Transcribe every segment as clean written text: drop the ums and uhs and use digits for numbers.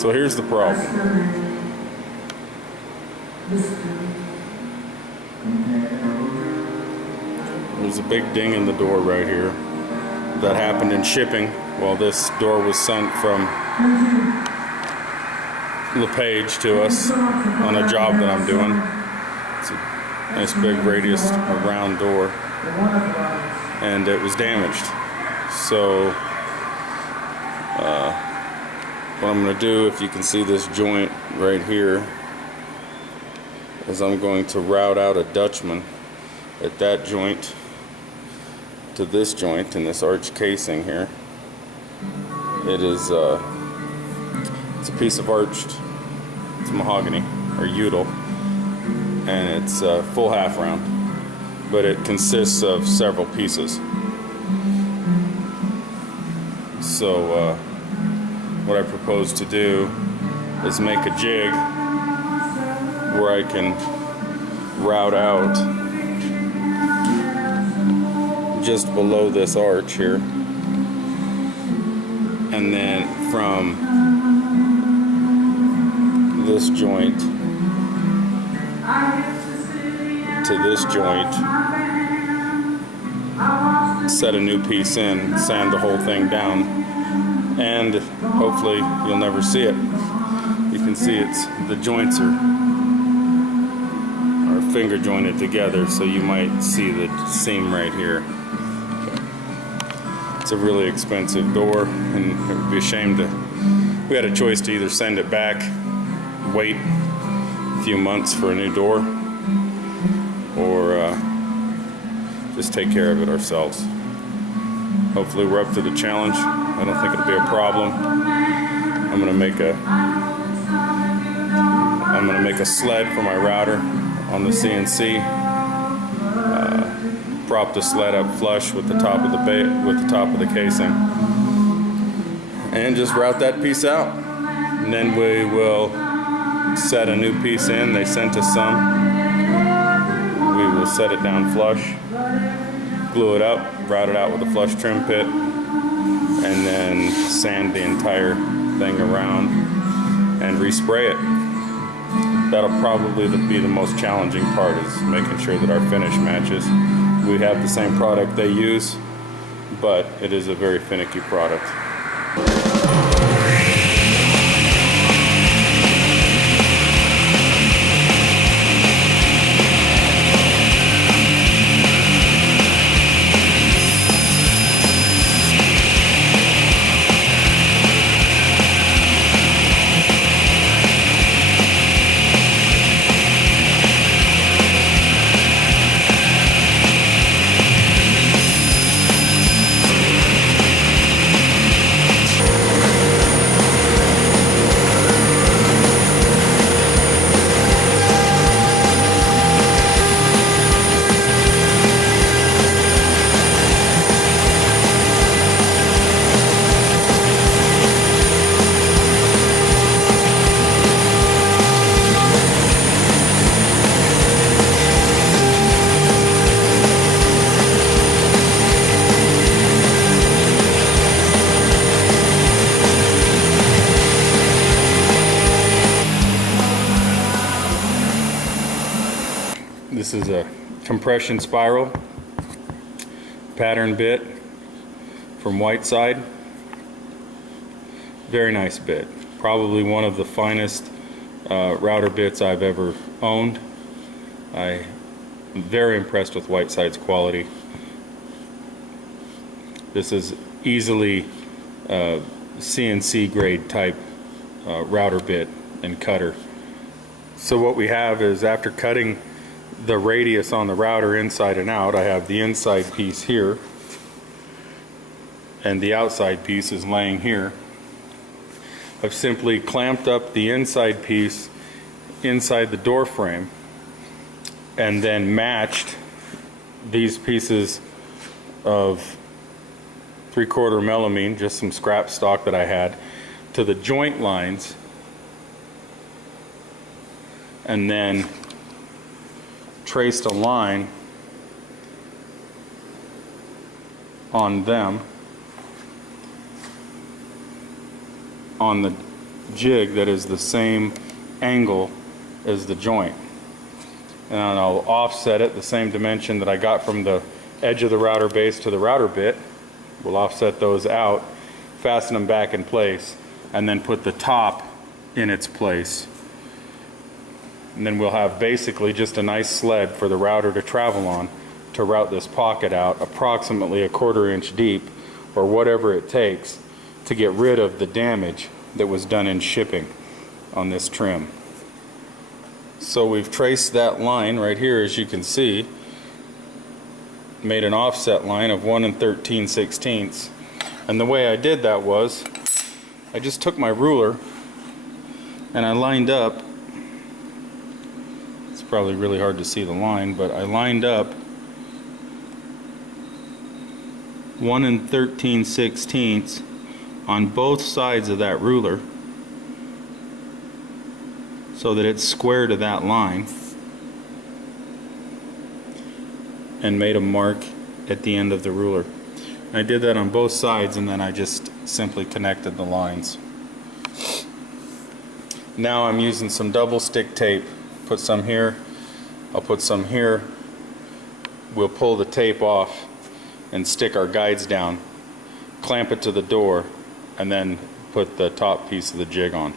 So here's the problem. There's a big ding in the door right here that happened in shipping while this door was sent from LePage to us on a job that I'm doing. It's a nice big radius round door, and it was damaged. So what I'm going to do, if you can see this joint right here, is I'm going to route out a Dutchman at that joint to this joint in this arch casing here. It is it's a piece of arched, it's mahogany or Udall, and it's full half round, but it consists of several pieces. So what I propose to do is make a jig where I can route out just below this arch here, and then from this joint to this joint, set a new piece in, sand the whole thing down, and hopefully you'll never see it. You can see the joints are finger jointed together, so you might see the seam right here. It's a really expensive door, and it would be a shame to, we had a choice to either send it back, wait a few months for a new door, or just take care of it ourselves. Hopefully we're up to the challenge. I don't think it'll be a problem. I'm gonna make a sled for my router on the CNC, prop the sled up flush with the top of the casing, and just route that piece out. And then we will set a new piece in. They sent us some. We will set it down flush, glue it up, route it out with a flush trim pit, and then sand the entire thing around and respray it. That'll probably be the most challenging part, is making sure that our finish matches. We have the same product they use, but it is a very finicky product. This is a compression spiral pattern bit from Whiteside. Very nice bit. Probably one of the finest router bits I've ever owned. I'm very impressed with Whiteside's quality. This is easily CNC grade type router bit and cutter. So what we have is, after cutting the radius on the router inside and out, I have the inside piece here and the outside piece is laying here. I've simply clamped up the inside piece inside the door frame and then matched these pieces of 3/4 melamine, just some scrap stock that I had, to the joint lines, and then traced a line on them on the jig that is the same angle as the joint. And I'll offset it the same dimension that I got from the edge of the router base to the router bit. We'll offset those out, fasten them back in place, and then put the top in its place. And then we'll have basically just a nice sled for the router to travel on to route this pocket out approximately 1/4 inch deep, or whatever it takes to get rid of the damage that was done in shipping on this trim. So we've traced that line right here, as you can see, made an offset line of 1 13/16. And the way I did that was I just took my ruler and I lined up, it's probably really hard to see the line, but I lined up 1 13/16 on both sides of that ruler so that it's square to that line, and made a mark at the end of the ruler. And I did that on both sides, and then I just simply connected the lines. Now I'm using some double stick tape. Put some here, I'll put some here. We'll pull the tape off and stick our guides down, clamp it to the door, and then put the top piece of the jig on.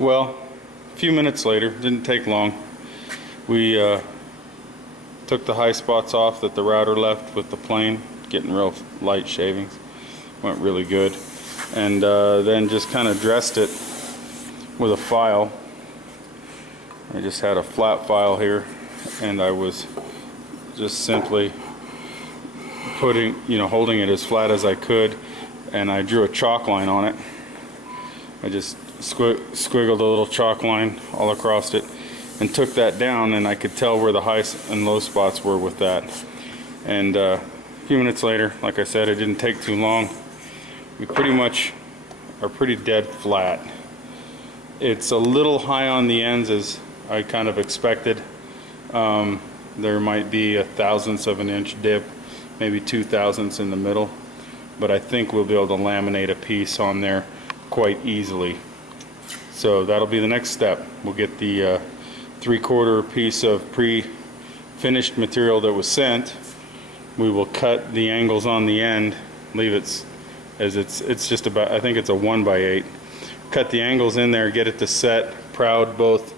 Well, a few minutes later, didn't take long, we took the high spots off that the router left with the plane, getting real light shavings. Went really good. And then just kind of dressed it with a file. I just had a flat file here, and I was just simply putting, holding it as flat as I could, and I drew a chalk line on it. I just squiggled a little chalk line all across it and took that down, and I could tell where the high and low spots were with that. And a few minutes later, like I said, it didn't take too long. We pretty much are pretty dead flat. It's a little high on the ends, as I kind of expected. There might be 1/1000 of an inch dip, maybe 2/1000 in the middle, but I think we'll be able to laminate a piece on there quite easily. So that'll be the next step. We'll get the 3/4 piece of pre-finished material that was sent. We will cut the angles on the end, leave it as it's just about, I think it's a 1x8. Cut the angles in there, get it to set proud both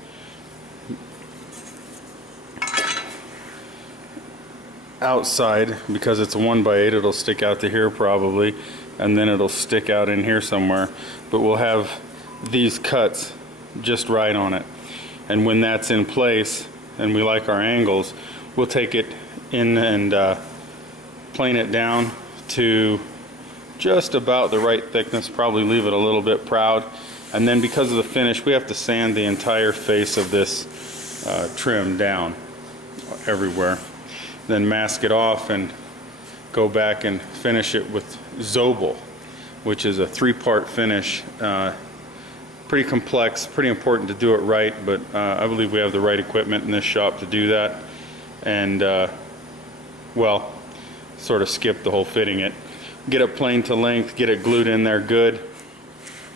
outside, because it's a 1x8, it'll stick out to here probably, and then it'll stick out in here somewhere, but we'll have these cuts just right on it. And when that's in place and we like our angles, we'll take it in and plane it down to just about the right thickness, probably leave it a little bit proud, and then because of the finish we have to sand the entire face of this trim down everywhere, then mask it off and go back and finish it with Zobel, which is a 3-part finish. Pretty complex, pretty important to do it right, but I believe we have the right equipment in this shop to do that, and well, sort of skip the whole fitting it. Get it plane to length, get it glued in there good,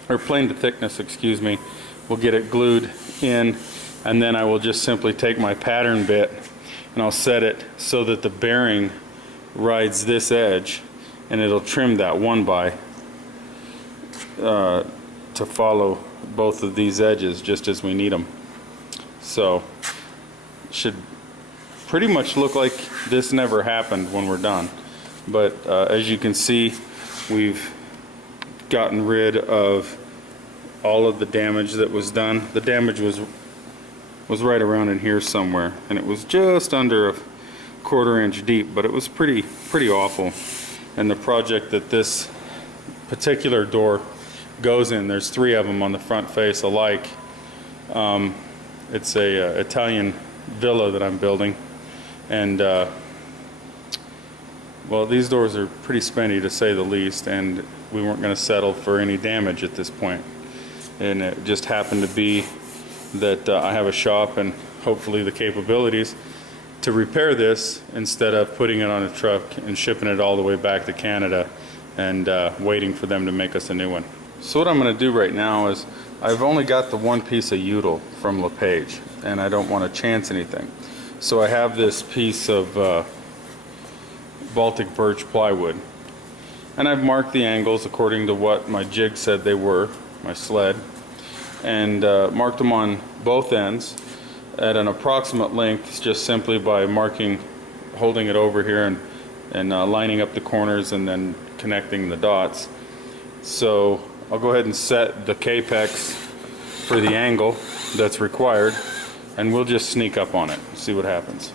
or plane to thickness, excuse me. We'll get it glued in, and then I will just simply take my pattern bit and I'll set it so that the bearing rides this edge, and it'll trim that 1x to follow both of these edges just as we need them. So should pretty much look like this never happened when we're done. But as you can see, we've gotten rid of all of the damage that was done. The damage was right around in here somewhere, and it was just under a 1/4 inch deep, but it was pretty awful. And the project that this particular door goes in, there's 3 of them on the front face alike. It's a Italian villa that I'm building, and well, these doors are pretty spendy to say the least, and we weren't going to settle for any damage at this point. And it just happened to be that I have a shop and hopefully the capabilities to repair this instead of putting it on a truck and shipping it all the way back to Canada and waiting for them to make us a new one. So what I'm going to do right now is, I've only got the 1 piece of Udall from LePage, and I don't want to chance anything. So I have this piece of Baltic birch plywood, and I've marked the angles according to what my jig said they were, my sled, and marked them on both ends at an approximate length, just simply by holding it over here and lining up the corners and then connecting the dots. So I'll go ahead and set the Capex for the angle that's required, and we'll just sneak up on it and see what happens.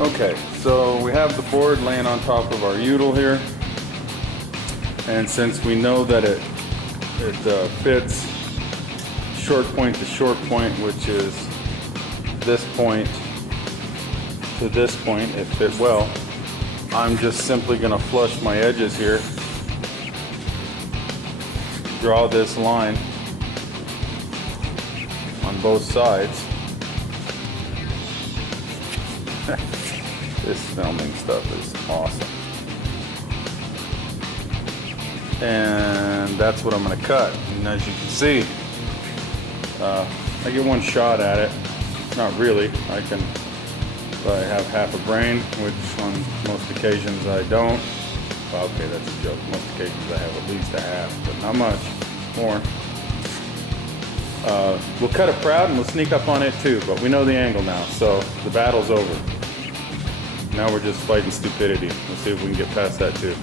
Okay, so we have the board laying on top of our Udall here, and since we know that it fits short point to short point, which is this point to this point, it fit well. I'm just simply going to flush my edges here, draw this line on both sides. This filming stuff is awesome. And that's what I'm going to cut. And as you can see, I get one shot at it. Not really. I have half a brain, which on most occasions I don't. Well, okay, that's a joke. Most occasions I have at least a half, but not much more. We'll cut it proud and we'll sneak up on it too, but we know the angle now, so the battle's over. Now we're just fighting stupidity. Let's see if we can get past that too.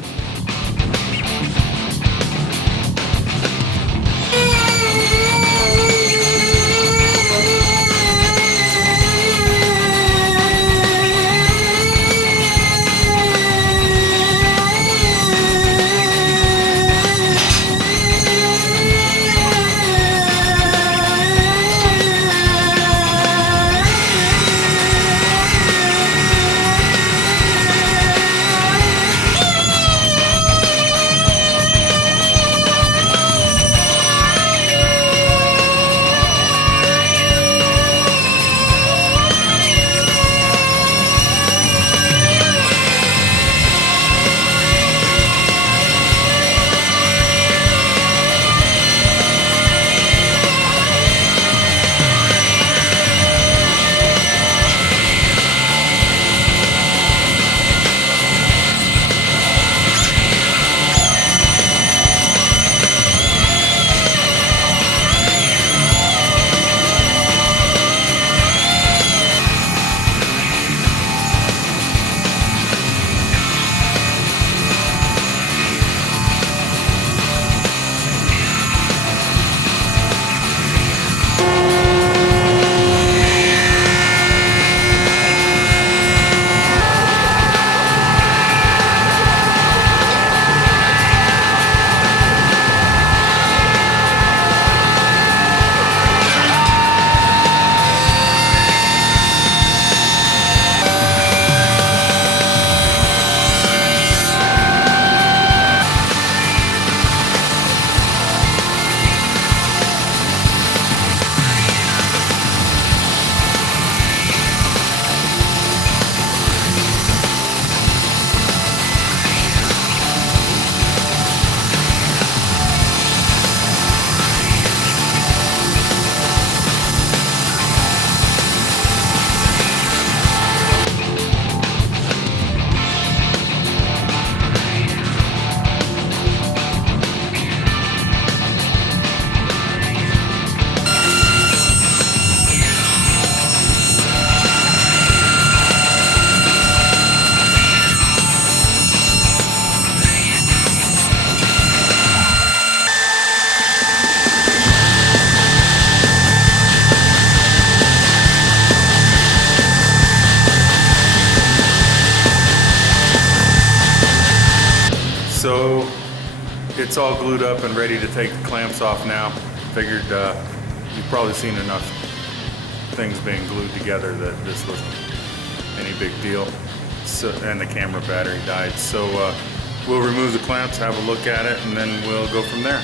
it's all glued up and ready to take the clamps off now. Figured you've probably seen enough things being glued together that this wasn't any big deal. So, and the camera battery died. So we'll remove the clamps, have a look at it, and then we'll go from there.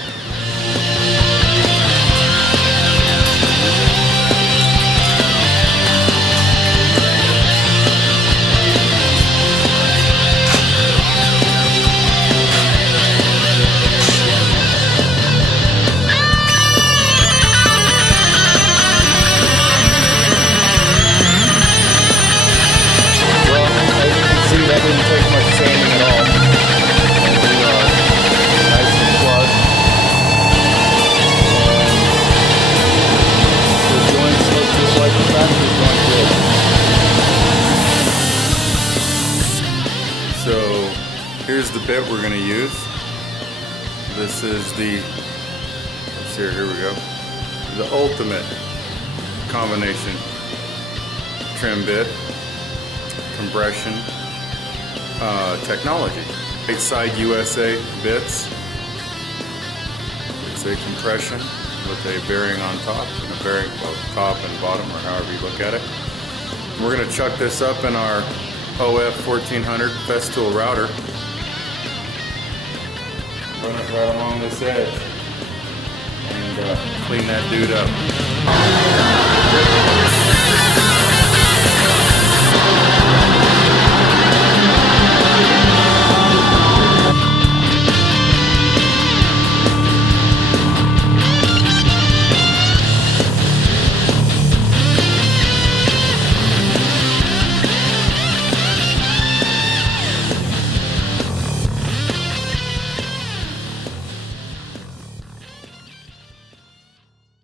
That didn't take much sanding at all. We are nice and plugged. And the joints look just like the factory joint did. So here's the bit we're going to use. This is the, let's see, here we go, the ultimate combination trim bit, compression, technology. Right side USA bits. It's a compression with a bearing on top and a bearing both top and bottom, or however you look at it. And we're going to chuck this up in our OF 1400 Festool router. Run it right along this edge and clean that dude up.